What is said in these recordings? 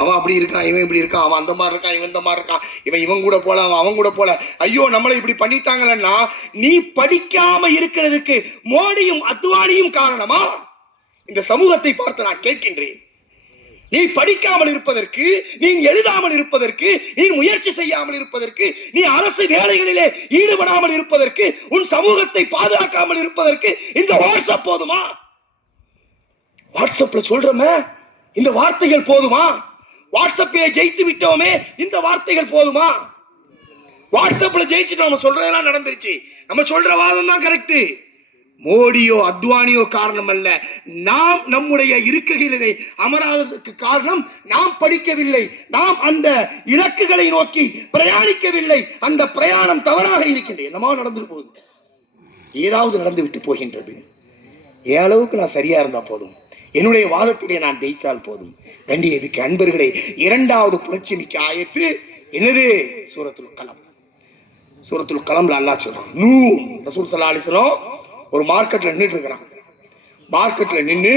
அவன் அப்படி இருக்கான், இவன் இப்படி இருக்கான், அவன் அந்த மாதிரி இருக்கான், இவன் இந்த மாதிரி இருக்கான், இவன் கூட போல, அவன் கூட போல. ஐயோ, நம்மளை இப்படி பண்ணிட்டாங்களன்னா நீ படிக்காம இருக்கிறதுக்கு மோடியும் அத்வானியும் காரணமா? இந்த சமூகத்தை பார்த்து நான் கேட்கின்றேன். நீ படிக்காமல் இருப்பதற்கு, நீ எழுதாமல் இருப்பதற்கு, நீ முயற்சி செய்யாமல் இருப்பதற்கு, நீ அரசு வேலைகளிலே ஈடுபடாமல் இருப்பதற்கு, உன் சமூகத்தை பாதுகாக்காமல் இருப்பதற்கு இந்த வாட்ஸ்அப் போதுமா? வாட்ஸ்அப்ல சொல்றமே இந்த வார்த்தைகள் போதுமா? வாட்ஸ்அப்பிலே ஜெயித்து விட்டோமே இந்த வார்த்தைகள் போதுமா? வாட்ஸ்அப்ல ஜெயிச்சுட்டு நம்ம சொல்றதெல்லாம் நடந்துருச்சு, நம்ம சொல்ற வாதம் தான் கரெக்ட். மோடியோ அத்வானியோ காரணம் அல்ல. நாம் நம்முடைய இருக்கைகளிலே அமராததுக்கு காரணம் நாம் படிக்கவில்லை, நாம் அந்த இலக்குகளை நோக்கி பிரயாணிக்கவில்லை. அந்த பிரயாணம் தவறாக இருக்கின்றது. என்னமா நடந்து போகுது, ஏதாவது நடந்து விட்டு போகின்றது. என் அளவுக்கு நான் சரியா இருந்தா போதும், என்னுடைய வாதத்திலே நான் ஜெயித்தால் போதும். கண்டியதுக்கு அன்பர்களே, இரண்டாவது புரட்சி மிக்க ஆயத்து என்னது? சூரத்துல் கலம். சூரத்துல் கலம்ல அல்லாஹ் சொல்றான், நூன். ரசூல் ஸல்லல்லாஹு அலைஹி வஸல்லம் ஒரு மார்க்கெட்ல நின்றுட்டு இருக்கிறான். மார்க்கெட்ல நின்று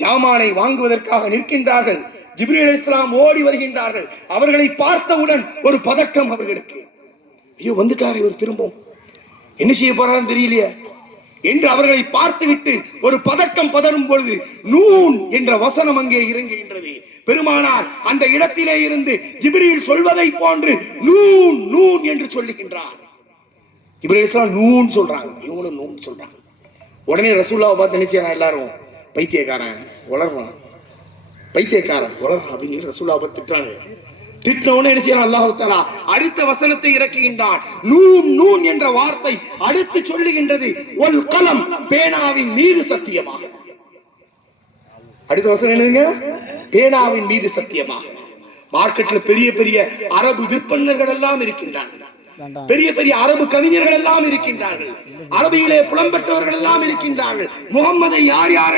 ஜாமானை வாங்குவதற்காக நிற்கின்றார்கள். ஜிப்ரீல் அலைஹிஸ்ஸலாம் ஓடி வருகின்றார்கள். அவர்களை பார்த்தவுடன் ஒரு பதட்டம் அவர்களுக்கு. ஐயோ, வந்துட்டாரு இவர், திரும்பவும் என்ன செய்ய போறாருன்னு தெரியலையே என்று அவர்களை பார்த்துவிட்டு ஒரு பதட்டம் பதறும் பொழுது நூன் என்ற வசனம் அங்கே இறங்குகின்றது. பெருமானார் அந்த இடத்திலே இருந்து ஜிப்ரீல் சொல்வதை போன்று நூன் நூன் என்று சொல்லுகின்றார். ஜிப்ரீல் அலைஹிஸ்ஸலாம் நூன் சொல்றாங்க, இவங்களும் நூன் சொல்றாங்க. உடனே ரசூலுல்லாஹ் பார்த்து நினைச்சேன், எல்லாரும் பைத்தியக்காரன் வளர்றான், பைத்தியக்காரன் வளர்றான் அப்படின்னு சொல்லி ரசூலுல்லாஹ் பார்த்து திட்டுறாங்க. திட்டவுடனே என்ன செய்யலாம், அல்லாஹ் தஆலா அடுத்த வசனத்தை இறக்குகின்றான். நூன் நூன் என்ற வார்த்தை அடுத்து சொல்லுகின்றது, வல் கலம், பேனாவின் மீது சத்தியமாக. அடுத்த வசனம் என்னங்க? பேனாவின் மீது சத்தியமாக. மார்க்கெட்ல பெரிய பெரிய அரபு விற்பனர்கள் எல்லாம் இருக்கின்றார்கள், பெரிய பெரிய அரபு கவிஞர்கள் எல்லாம் இருக்கின்றார்கள், அரபியிலே புலம்பெற்றவர்கள் எல்லாம் இருக்கின்றார்கள். முகம்மதை யார் யார்